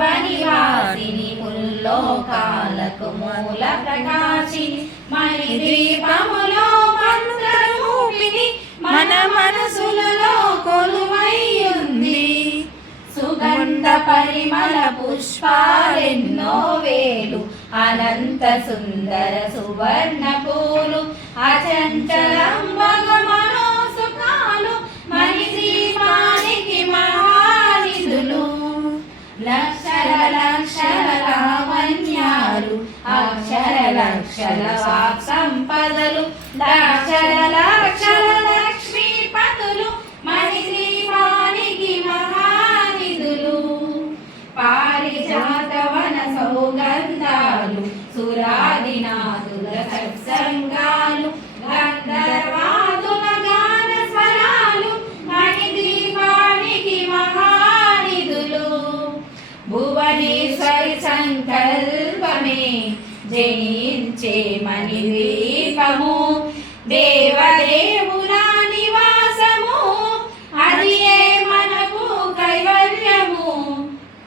పనివాసిని ముల్లోకాలకు మూల ప్రకాశిని మణిద్వీపములో మంత్రరూపిణి మన మనసులలో కొలువైయుంది. సుగంధ పరిమళ పుష్పాలెన్నో వేలు అనంత సుందర సువర్ణ పూలు అచంచలం మనో సుఖాలు మణిద్వీపానికి మహానిధులు. లక్షల లక్షల లావణ్యాలు అక్షర లక్షల వాక్ సంపదలు లక్షల లక్షల లక్ష్మీపతులు మణిద్వీపానికి మహానిధులు. పారిజాత వన సౌగంధాలు సురాదినాదుల సత్సంగాలు గంధర్వాదుల గాన స్వరాలు మణిద్వీపానికి మహానిధులు. భువనేశ్వరి సంకల్పమే జనించే మణిద్వీపము దేవదేవుల నివాసము అది మనకు కైవల్యము.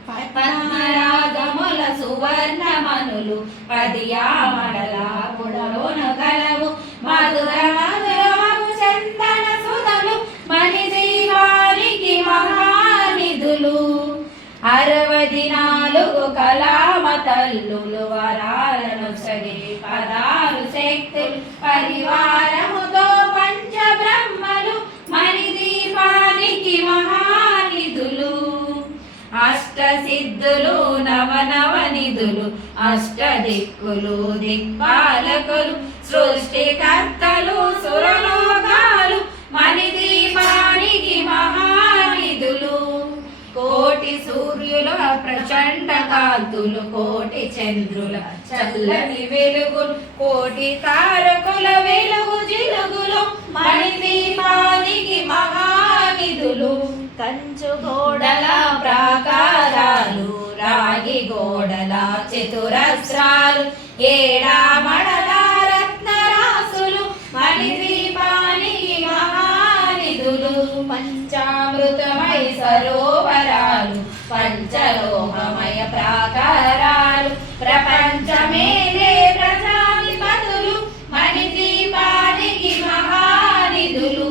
పద్మరాగముల సువర్ణమనులు పదియామడల పుడలోన గలవు మధుర మధురము చందన సుధలు మణిద్వీపానికి మహానిధులు. 64 కళామ తల్లులు వరాలను సగి 16 శక్తులు పరివారముతో పంచబ్రహ్మలు మణిద్వీపానికి మహానిధులు. అష్టసిద్ధులు నవనవనిధులు అష్టదిక్కులు దిక్పాలకులు సృష్టికర్తలు సురలోకాలు మణిద్వీపానికి మహానిధులు. కోటి సూర్యుల ప్రచండ కాంతులు కోటి చంద్రుల చల్లని వెలుగులు కోటి తారకుల వెలుగు జిలుగులు మణిద్వీపానికి మహానిధులు. కంచు గోడల ప్రాకారాలు రాగి గోడల చతురస్రాలు ఏడామడల రత్నరాసులు మణిద్వీపానికి మహానిధులు. పంచామృతమయ సరోవరాలు పంచలోహమయ ప్రాకారాలు ప్రపంచమేలే ప్రజాధిపతులు మణిద్వీపానికి మహానిధులు.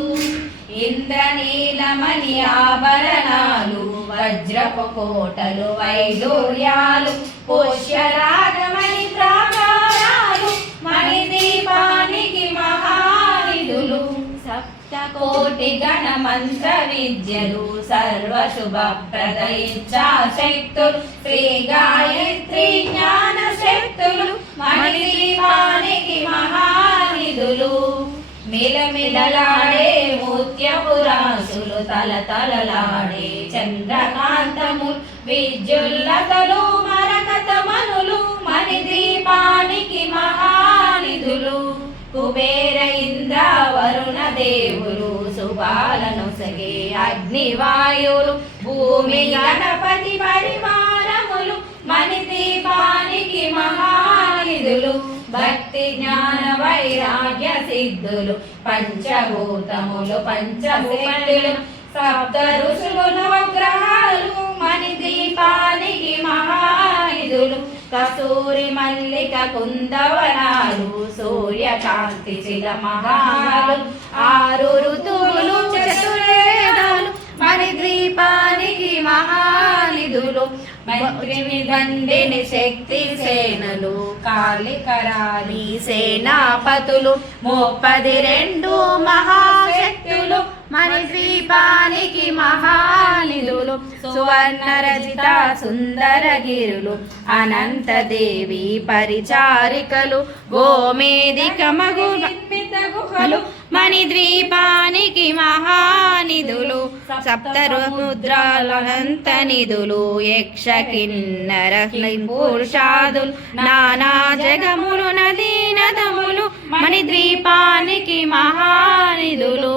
ఇంద్రనీలమణి ఆభరణాలు వజ్రపు కోటలు వైడూర్యాలు పుష్యరాగమణి ప్రాకారాలు మణిద్వీపానికి మహానిధులు. సప్తకోటి గణ మంత్ర విద్యలు సర్వశుభ ప్రదయించా శక్తులు శ్రీ గాయత్రి జ్ఞాన శక్తులు మణిద్వీపానికి మహానిధులు. మిలమిలలాడే ముత్యపురాసులు తలతలలాడే చంద్రకాంతము విద్యుల్లతలు మరకతమనులు మణిద్వీపానికి మహానిధులు. కుబేర ఇంద్ర వరుణ దేవులు శుభాలను సగే అగ్నివాయులు భూమి గణపతి పరివారములు మణిద్వీపానికి మహానిధులు. భక్తి జ్ఞాన వైరాగ్య సిద్ధులు పంచభూతములు పంచశక్తులు సప్త ఋషులు నవగ్రహాలు మణిద్వీపానికి మహానిధులు. కస్తూరి మల్లిక కుందవనాలు సూర్యకాంతి చిల మహాలు 6 ఋతువులు చతుర్వేదాలు మణిద్వీపానికి మహానిధులు. మంత్రిని దండిని శక్తి సేనలు కాళికరాలి సేనాపతులు 32 మహాశక్తులు మణిద్వీపానికి మహానిధులు. సువర్ణ రజిత సుందర గిరులు అనంత దేవి పరిచారికలు గోమేదిక మగు గుహలు మణిద్వీపానికి మహానిధులు. సప్తముద్రాలనంత నిధులు యక్ష కిన్నర పురుషాదులు నానా జగములు నదీ నదములు మణిద్వీపానికి మహానిధులు.